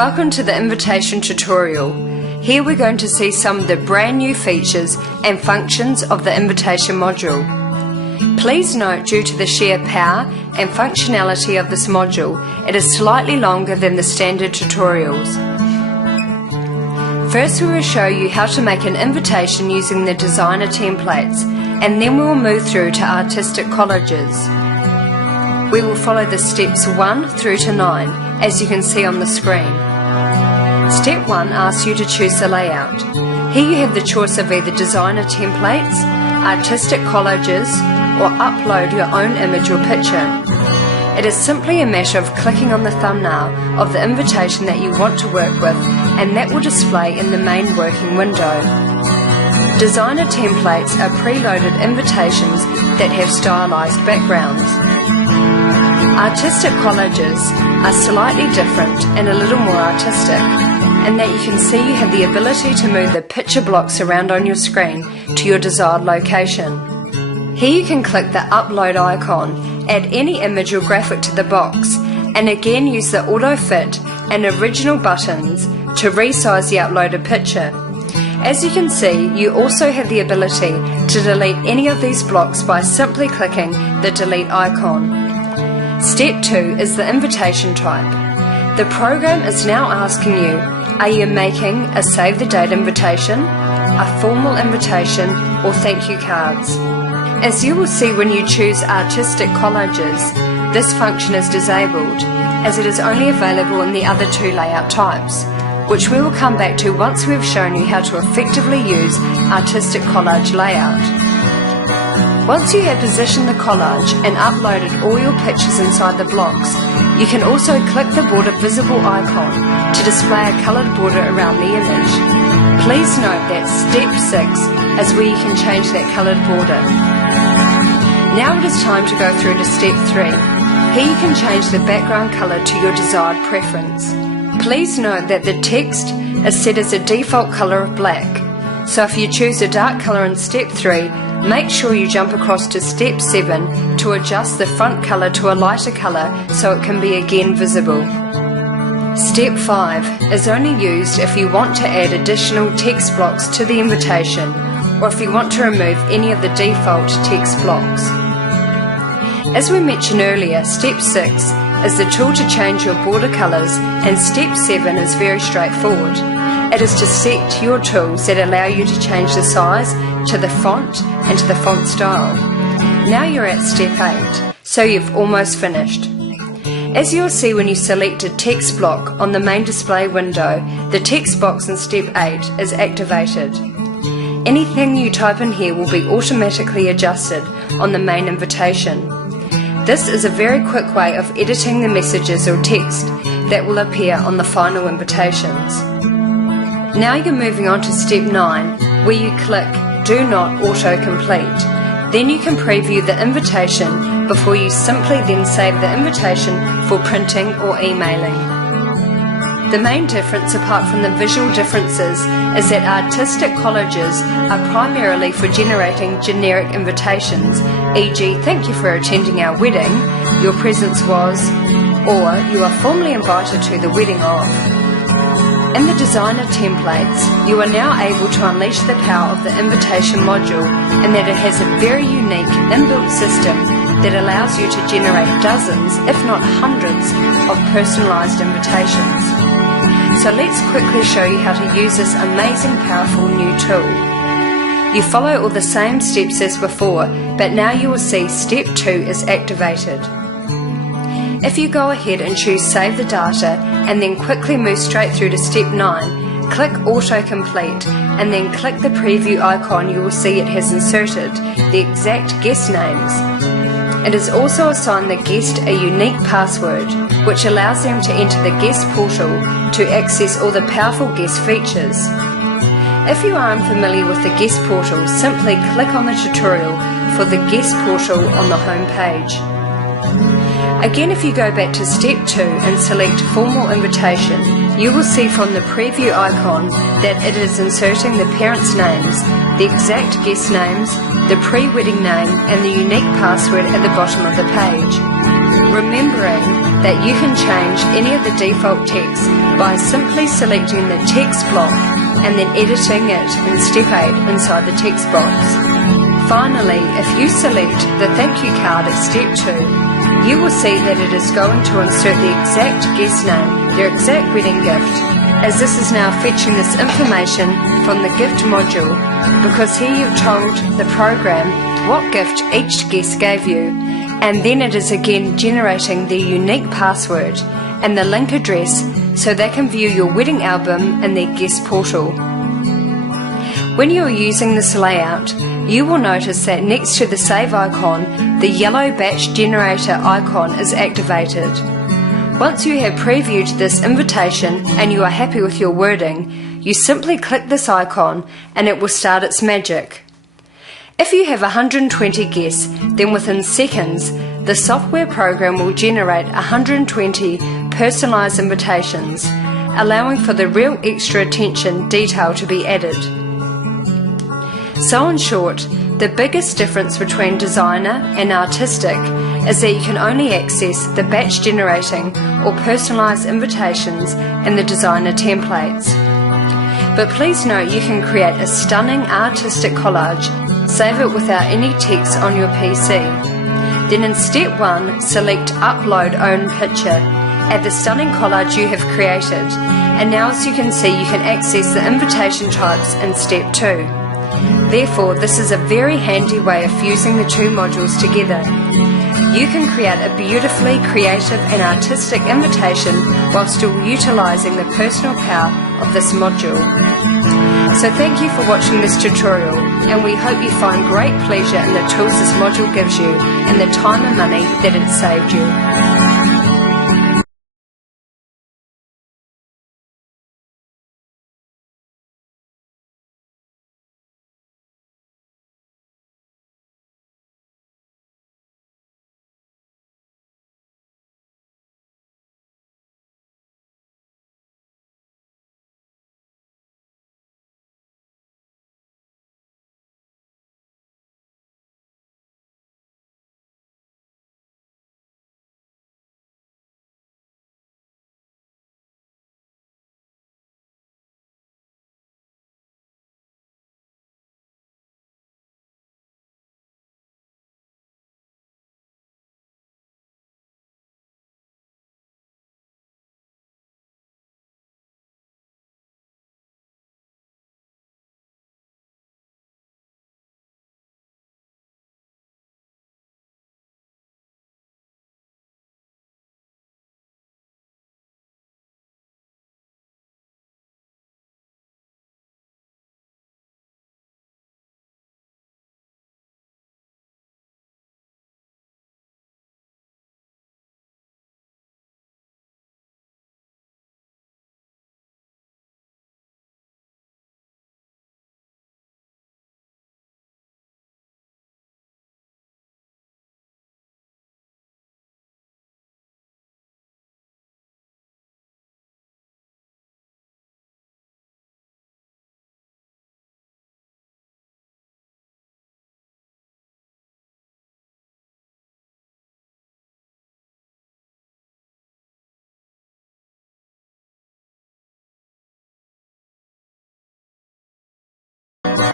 Welcome to the invitation tutorial. Here we're going to see some of the brand new features and functions of the invitation module. Please note, due to the sheer power and functionality of this module, it is slightly longer than the standard tutorials. First we will show you how to make an invitation using the designer templates, and then we will move through to artistic collages. We will follow the steps 1 through to 9, as you can see on the screen. Step 1 asks you to choose the layout. Here you have the choice of either designer templates, artistic collages, or upload your own image or picture. It is simply a matter of clicking on the thumbnail of the invitation that you want to work with, and that will display in the main working window. Designer templates are preloaded invitations that have stylized backgrounds. Artistic collages are slightly different and a little more artistic, in that you can see you have the ability to move the picture blocks around on your screen to your desired location. Here you can click the upload icon, add any image or graphic to the box, and again use the auto fit and original buttons to resize the uploaded picture. As you can see, you also have the ability to delete any of these blocks by simply clicking the delete icon. Step 2 is the invitation type. The program is now asking you, are you making a save the date invitation, a formal invitation, or thank you cards? As you will see when you choose artistic collages, this function is disabled, as it is only available in the other 2 layout types, which we will come back to once we have shown you how to effectively use artistic collage layout. Once you have positioned the collage and uploaded all your pictures inside the blocks, you can also click the border visible icon to display a coloured border around the image. Please note that step 6 is where you can change that coloured border. Now it is time to go through to step 3. Here you can change the background colour to your desired preference. Please note that the text is set as a default colour of black, so if you choose a dark colour in step 3, make sure you jump across to step 7 to adjust the front colour to a lighter colour so it can be again visible. Step 5 is only used if you want to add additional text blocks to the invitation, or if you want to remove any of the default text blocks. As we mentioned earlier, step 6 is the tool to change your border colours, and step 7 is very straightforward. It is to set your tools that allow you to change the size, to the font, and to the font style. Now you're at step 8, so you've almost finished. As you'll see when you select a text block on the main display window, the text box in step 8 is activated. Anything you type in here will be automatically adjusted on the main invitation. This is a very quick way of editing the messages or text that will appear on the final invitations. Now you're moving on to step 9, where you click Do Not Autocomplete. Then you can preview the invitation before you simply then save the invitation for printing or emailing. The main difference, apart from the visual differences, is that artistic collages are primarily for generating generic invitations, e.g. thank you for attending our wedding, your presence was, or you are formally invited to the wedding of. In the designer templates, you are now able to unleash the power of the invitation module, in that it has a very unique inbuilt system that allows you to generate dozens, if not hundreds, of personalised invitations. So let's quickly show you how to use this amazing, powerful new tool. You follow all the same steps as before, but now you will see step 2 is activated. If you go ahead and choose Save the Data and then quickly move straight through to step 9, click Autocomplete and then click the preview icon, you will see it has inserted the exact guest names. It has also assigned the guest a unique password, which allows them to enter the guest portal to access all the powerful guest features. If you are unfamiliar with the guest portal, simply click on the tutorial for the guest portal on the home page. Again, if you go back to step 2 and select Formal Invitation, you will see from the preview icon that it is inserting the parents' names, the exact guest names, the pre-wedding name, and the unique password at the bottom of the page. remembering that you can change any of the default text by simply selecting the text block and then editing it in Step 8 inside the text box. Finally, if you select the thank you card at Step 2, you will see that it is going to insert the exact guest name, their exact wedding gift, as this is now fetching this information from the gift module, because here you've told the program what gift each guest gave you, and then it is again generating their unique password and the link address so they can view your wedding album in their guest portal. When you are using this layout, you will notice that next to the save icon, the yellow batch generator icon is activated. Once you have previewed this invitation and you are happy with your wording, you simply click this icon and it will start its magic. If you have 120 guests, then within seconds, the software program will generate 120 personalised invitations, allowing for the real extra attention detail to be added. So in short, the biggest difference between designer and artistic is that you can only access the batch generating or personalised invitations in the designer templates. But please note you can create a stunning artistic collage, save it without any text on your PC. Then in Step 1, select Upload Own Picture, add the stunning collage you have created, and now as you can see you can access the invitation types in Step 2. Therefore, this is a very handy way of fusing the two modules together. You can create a beautifully creative and artistic invitation while still utilising the personal power of this module. So thank you for watching this tutorial, and we hope you find great pleasure in the tools this module gives you and the time and money that it saved you.